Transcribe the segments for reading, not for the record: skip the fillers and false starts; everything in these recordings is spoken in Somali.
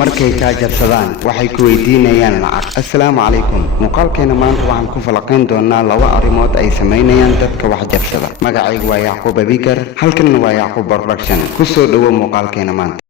markay kaa jabsadaan waxay ku weydiinayaan lacag. Assalaamu calaykum. Muuqaalkeena maanta waxaan ku falaqayn doonaa laba arrimood ay sameynayaan dadka wax jabsada. Magacaygu waa Yacquub Abikar, halkanna waa Yacquub Production. Ku soo dhawow muuqaalkeena maanta.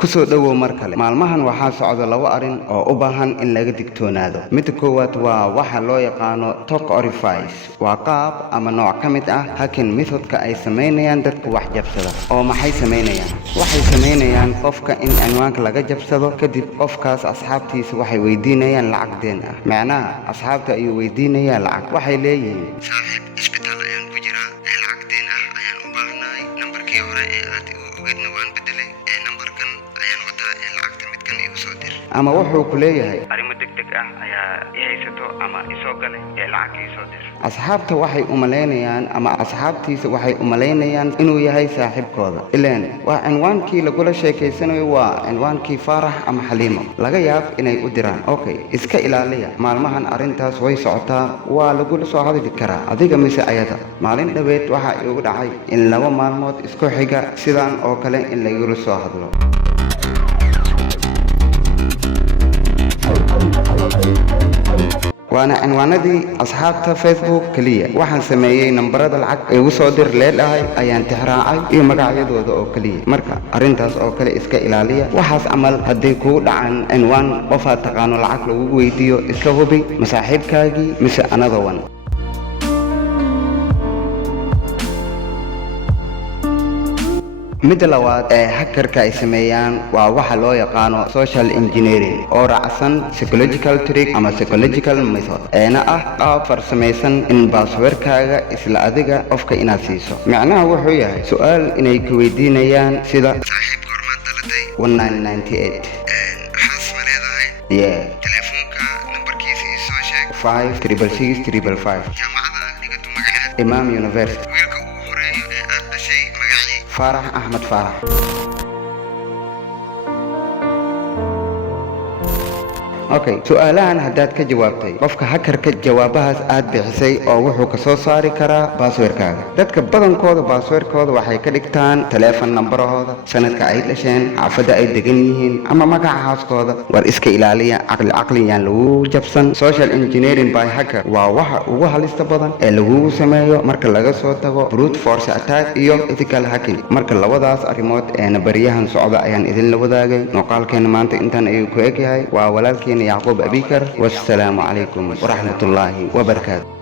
kusoo dhawow mar kale. Maalmahan waxaa socda laba arrin oo u baahan in laga digtoonaado. Midda koowaad waa waxa loo yaqaano talk orifice. Waa qaab ama nooc ka mid ah hacking methodka ay sameynayaan dadka wax jabsada. Oo maxay sameynayaan? Waxay sameynayaan qofka in cinwaanka laga jabsado, kadib qofkaas asxaabtiisa waxay weydiinayaan lacag deen ah. Macnaha asxaabta ayuu weydiinayaa lacag. Waxay leeyihiin saaxiib isbitaal ayaan ku jiraa, lacag deen ah ayaan u baahanahay. Nambarkii hore ee aad u ogeydna waan bedelay, nambarkan ayaan wadaa lacagta midkan igu soo dir. Ama wuxuu ku leeyahay arrimo degdeg ah ayaa i haysato ama isoo galay lacag ii soo dir. Asxaabta waxay u maleynayaan ama asxaabtiisa waxay u maleynayaan inuu yahay saaxiibkooda. Ileen waa cinwaankii lagula sheekaysanayo, waa cinwaankii Faarax ama Xaliimo. Laga yaab inay u diraan. Okay, iska ilaaliya. Maalmahan arrintaas way socotaa, waa lagula soo hadli karaa adiga mise ayada. Maalin dhaweed waxa igu dhacay in 2 maalmood isku xiga sidaan oo kale in lagula soo hadlo. waana cinwaanadii asxaabta Facebook kaliya. Waxaan sameeyay nambarada lacag igu soo dir leedahay ayaan tixraacay iyo magacyadooda oo kaliya. Marka arrintaas oo kale iska ilaaliya. Waxaas camal haddii kugu dhacaan cinwaan qof aad taqaano lacag lagu weydiiyo, iska hubi masaaxiibkaagii mise another one. midda labaad ee hackerka ay sameeyaan waa waxa loo yaqaano social engineering oo raacsan psychological trick ama psychological method, eena ah qaab farsamaysan in passwordkaaga isla adiga qofka inaad siiso. Macnaha wuxuu yahay su'aal inay ku weydiinayaan sida saaxiib goormaad dhalatay 1998, xaas ma leedahay, telefoonka nambarkiisa ii soo sheeg 5666555, jaamacada dhigato magaceed Imam University, wiilka ugu horeeyo ee aad dhashay magacii Faarax Ahmed Faarax. Okay, su'aalahan haddaad ka jawaabtay, qofka hackerka jawaabahaas aad bixisay oo wuxuu ka soo saari karaa passwordkaaga. Dadka badankooda passwordkooda waxay ka dhigtaan telephone numberahooda, sanadka ay dhasheen, xaafadda ay degan yihiin ama magaca haaskooda. War iska ilaaliya, caqliyaan lagu jabsan. Social engineering by hacker waa waxa ugu halista badan ee lagu sameeyo marka laga soo tago brute force attack iyo ethical hacking. Marka labadaas arrimood ee bariyahan socda ayaan idin la wadaagay. Muuqaalkeena maanta intaan ayuu ku eg yahay. Waa walaalkeen Yacquub Abikar. Wassalaamu calaykum waraxmatullaahi wabarakaatuh.